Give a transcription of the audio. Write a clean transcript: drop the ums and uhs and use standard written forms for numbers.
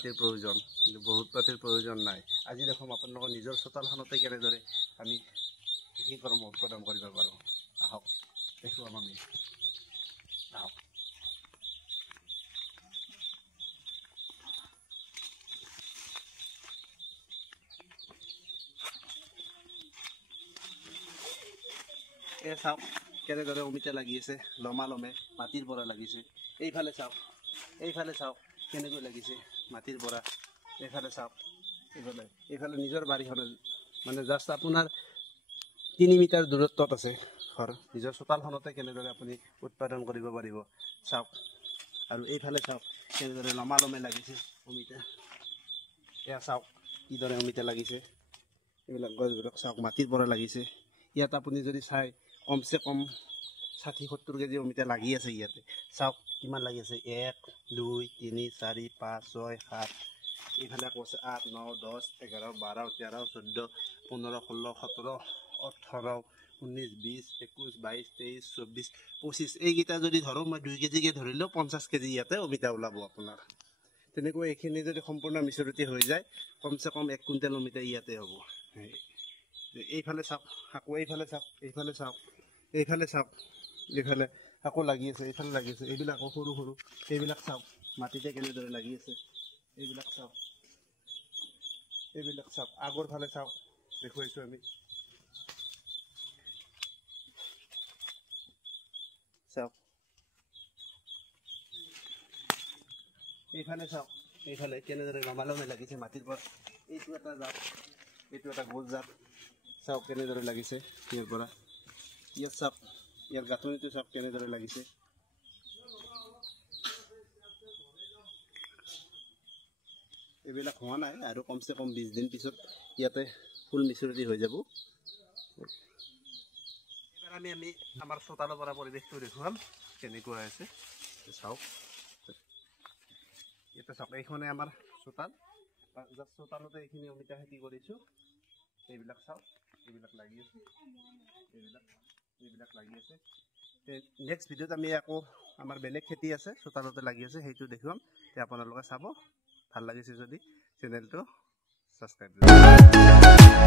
মাটিৰ প্ৰয়োজন, কিন্তু বহুত মাটিৰ প্ৰয়োজন নাই। আজি দেখোন আপোনালোকৰ নিজৰ চোতালখনতে কেনেদৰে আমি কৃষি কৰ্ম উৎপাদন কৰিব পাৰোঁ। আহক দেখুৱাম আমি। আহক এই চাওক কেনেদৰে অমিতা লাগি আছে, লমালমে মাটিৰ পৰা লাগিছে। এইফালে চাওক, এইফালে চাওক কেনেকৈ লাগিছে মাটিৰ পৰা। এইফালে চাওক, এইফালে নিজৰ বাৰীখনে মানে জাষ্ট আপোনাৰ 3 মিটাৰ দূৰত্বত আছে ঘৰ। নিজৰ চোতালখনতে কেনেদৰে আপুনি উৎপাদন কৰিব পাৰিব চাওক। আৰু এইফালে চাওক কেনেদৰে লমালমে লাগিছে অমিতা। এয়া চাওক কিদৰে অমিতা লাগিছে। এইবিলাক গছবিলাক চাওক মাটিৰ পৰা লাগিছে। ইয়াত আপুনি যদি চাই কমচে কম 60-70 কেজি অমিতা লাগি আছে ইয়াতে। চাওক কিমান লাগি আছে, 1 2 3 4 5 6 7, এইফালে আকৌ আছে 8 9 10 11 12 13 14 15 16 17 18 19 20 21 22 23 24 25, এইকেইটা যদি ধৰোঁ মই 2 কেজিকৈ ধৰিলেও 50 কেজি ইয়াতে অমিতা ওলাব আপোনাৰ। তেনেকৈ এইখিনি যদি সম্পূৰ্ণ মিশ্ৰতি হৈ যায় কমচে কম 1 কুইণ্টেল অমিতা ইয়াতে হ'ব। এইফালে চাওক, আকৌ এইফালে চাওক, এইফালে চাওক, এইফালে চাওক, এইফালে আকৌ লাগি আছে, এইফালে লাগি আছে। এইবিলাক আকৌ সৰু সৰু, এইবিলাক চাওক মাটিতে কেনেদৰে লাগি আছে। এইবিলাক চাওক, এইবিলাক চাওক, আগৰ ফালে চাওক দেখুৱাইছোঁ আমি। চাওক এইফালে চাওক, এইফালে কেনেদৰে লমালমে লাগিছে মাটিৰ পৰা। এইটো এটা জাত, এইটো এটা গোল জাত। চাওক কেনেদৰে লাগিছে ইয়াৰ পৰা। ইয়াত চাওক, ইয়াৰ গাঁথনিটো চাওক কেনেদৰে লাগিছে। এইবিলাক হোৱা নাই আৰু কমচে কম 20 দিন পিছত ইয়াতে ফুল মিশ্ৰতি হৈ যাব। এইবাৰ আমি আমাৰ চোতালৰ পৰা পৰিৱেশটো দেখুৱাম কেনেকুৱা আছে। চাওক ইয়াতে চাওক, এইখনে আমাৰ চোতাল। চোতালতে এইখিনি অমিতা খেতি কৰিছোঁ। এইবিলাক চাওক, এইবিলাক লাগি আছে, এইবিলাক লাগি আছে। নেক্সট ভিডিঅ'ত আমি আকৌ আমাৰ বেলেগ খেতি আছে চোতালতে লাগি আছে, সেইটো দেখুৱাম। আপোনালোকে চাব। ভাল লাগিছে যদি চেনেলটো ছাবস্ক্ৰাইব কৰিব।